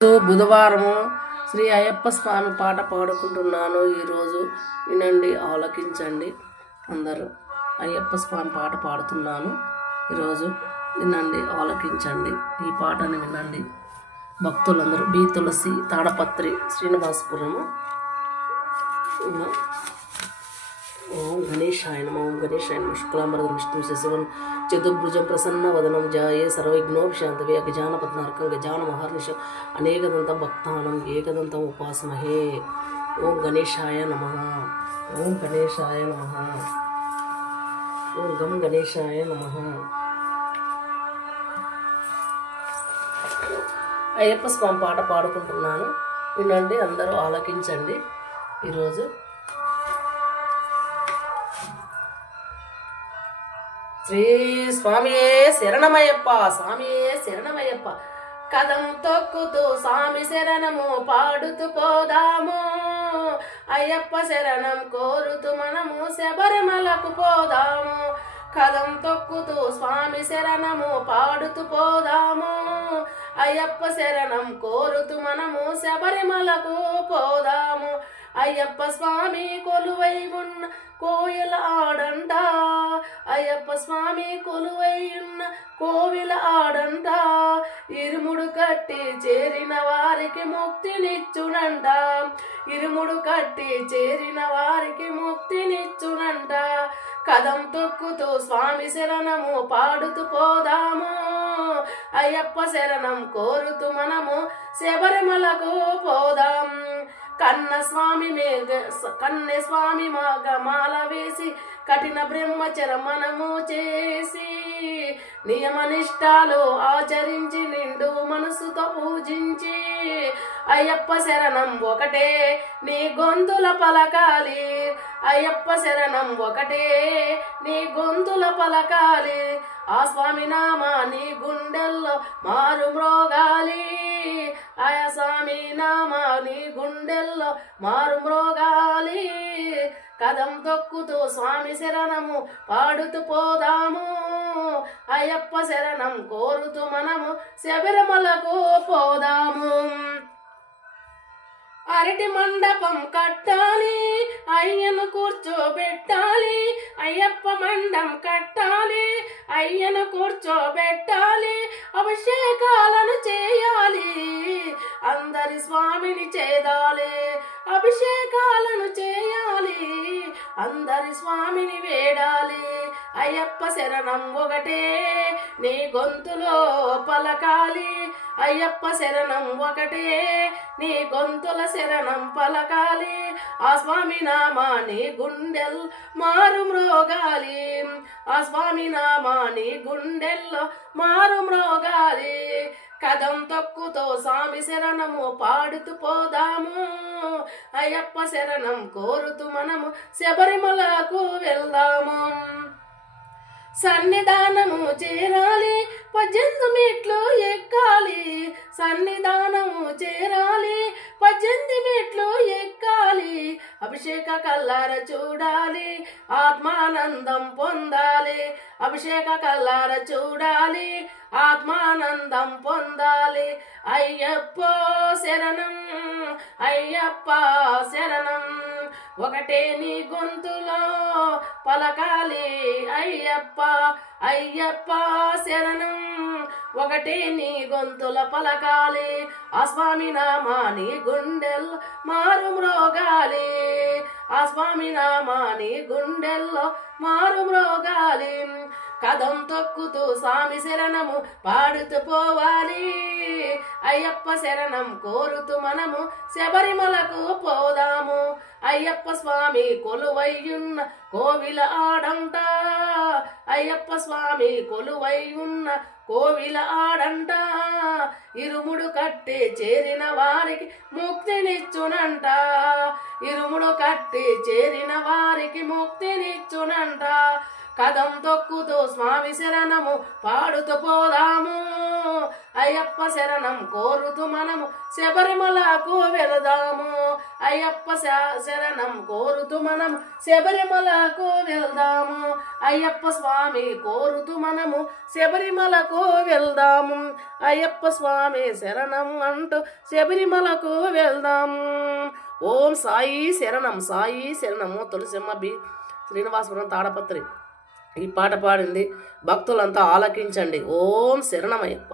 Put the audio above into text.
బుధవారము శ్రీ అయ్యప్ప స్వామి పాట పాడుకుంటున్నాను. ఈరోజు వినండి, ఆలకించండి. అందరూ అయ్యప్ప స్వామి పాట పాడుతున్నాను. ఈరోజు వినండి, ఆలకించండి. ఈ పాటని వినండి భక్తులందరూ. బి తులసి, తాడపత్రి, శ్రీనివాసపురము. ఓం గణేశాయ నమః. ఓం గణేశాయ నమః. శుక్లాంబరధరం విష్ణుం శశివర్ణం చతుర్భుజం ప్రసన్నవదనం ధ్యాయే సర్వవిఘ్నోపశాంతయే. గజానపద్మార్కం గజానమహర్నిశం అనేకదంతం భక్తానం ఏకదంతం ఉపాస్మహే. ఓం గణేశాయ నమః. ఓం గణేశాయ నమః. ఓం గం గణేశాయ నమః. అయ్యప్ప స్వామి పాట పాడుకుంటున్నాను. వినండి, అందరూ ఆలకించండి. ఈరోజు శ్రీ స్వామియే శరణమయ్యప్ప, స్వామియే శరణమయ్యప్ప. కదం తొక్కుతూ స్వామి శరణము పాడుతూ పోదాము. అయ్యప్ప శరణం కోరుతూ మనము శబరిమలకు పోదాము. కదం తొక్కుతూ స్వామి శరణము పాడుతూ పోదాము. అయ్యప్ప శరణం కోరుతూ మనము శబరిమలకు పోదాము. అయ్యప్ప స్వామి కొలువై ఉన్న కోయిల ఆడంట. అయ్యప్ప స్వామి కొలువై ఉన్న కోవిల ఆడంట. ఇరుముడు కట్టి చేరిన వారికి ముక్తినిచ్చునంట. ఇరుముడు కట్టి చేరిన వారికి ముక్తినిచ్చునంట. కదం తొక్కుతూ స్వామి శరణము పాడుతూ పోదాము. అయ్యప్ప శరణం కోరుతూ మనము శబరిమలకు పోదాం. కన్నె స్వామి మాల వేసి కఠిన బ్రహ్మచర మనము చేసి నియమనిష్టాలు ఆచరించి నిండు మనసుతో పూజించి అయ్యప్ప శరణం ఒకటే నీ గొంతుల పలకాలి. అయ్యప్ప శరణం ఒకటే నీ గొంతుల పలకాలి. ఆ స్వామి నామా నీ గుండెల్లో మారు మ్రోగాలి. ఆయా స్వామి నామా నీ గుండెల్లో మారు మ్రోగాలి. కదం తొక్కుతూ స్వామి శరణము పాడుతూ పోదాము. అయ్యప్ప శరణం కోరుతూ మనము శబరిమలకు పోదాము. అరటి మండపం కట్టాలి, అయ్యను కూర్చోబెట్టాలి. అయ్యప్ప మండం కట్టాలి, అయ్యను కూర్చోబెట్టాలి. అభిషేకాలను చేయాలి, అందరి స్వామిని చేదాలి. అభిషేకాలను చేయాలి, అందరి స్వామిని వేడాలి. అయ్యప్ప శరణం ఒకటే నీ గొంతులో పలకాలి. అయ్యప్ప శరణం ఒకటే నీ గొంతుల శరణం పలకాలి. ఆ స్వామి నామా నీ గుండెల్ మారు మ్రోగాలి. ఆ స్వామి నామా నీ గుండెల్లో మారు మ్రోగాలి. కదం తొక్కుతో స్వామి శరణము పాడుతూ పోదాము. అయ్యప్ప శరణం కోరుతూ మనము శబరిమలకు వెళ్దాము. సన్నిధానము చేరాలి, 18 మెట్లు ఎక్కాలి. సన్నిధానము చేరాలి, 18 మెట్లు ఎక్కాలి. అభిషేక కల్లార చూడాలి, ఆత్మానందం పొందాలి. అభిషేక కల్లార చూడాలి, ఆత్మానందం పొందాలి. అయ్యప్ప శరణం, అయ్యప్ప శరణం ఒకటే నీ గొంతులో పలకాలి. అయ్యప్ప అయ్యప్ప శరణం ఒకటే నీ గొంతుల పలకాలి. ఆ స్వామి నామా నీ గుండెల్లో మారు మ్రోగాలి. ఆ స్వామి నామా నీ గుండెల్లో మారు మ్రోగాలి. కదం తొక్కుతూ స్వామి శరణము పాడుతూ పోవాలి. అయ్యప్ప శరణం కోరుతూ మనము శబరిమలకు పోదాము. అయ్యప్ప స్వామి కొలువైయున్న కోవిల ఆడంట. అయ్యప్ప స్వామి కొలువైయున్న కోవిల ఆడంట. ఇరుముడు కట్టి చేరిన వారికి ముక్తినిచ్చునంట. ఇరుముడు కట్టి చేరిన వారికి ముక్తినిచ్చునంట. కదం తొక్కుతూ స్వామి శరణము పాడుతూ పోదాము. అయ్యప్ప శరణం కోరుతూ మనము శబరిమలకు వెళదాము. అయ్యప్ప శరణం కోరుతూ మనము శబరిమలకు వెళ్దాము. అయ్యప్ప స్వామి కోరుతూ మనము శబరిమలకు వెళ్దాము. అయ్యప్ప స్వామి శరణం అంటూ శబరిమలకు వెళ్దాము. ఓం సాయి శరణం, సాయి శరణము. తులసిమ్మ బి శ్రీనివాసపురం తాడపత్రి ఈ పాట పాడింది. భక్తులంతా ఆలకించండి. ఓం శరణమయ్యప్ప.